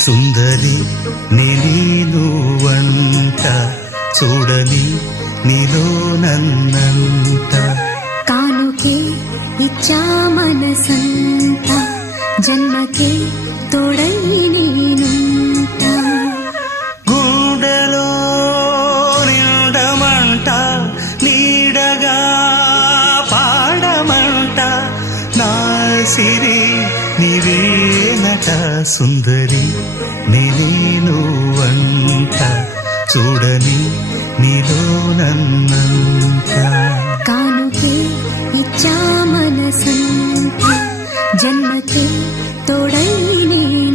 సుందరి నేను వంట చూడని నీలో నన్నంట కానుకే ఇచ్చా మనసంత జన్మకే తోడై నేనుంట గుండెలో నిండమంట నీడగా పాడమంట నా సిరి నీవేనట సుందరి నేను వంట చూడని నీలో నన్నంత కానుకే ఇచ్చా మనసంత జన్మకే తోడై నేను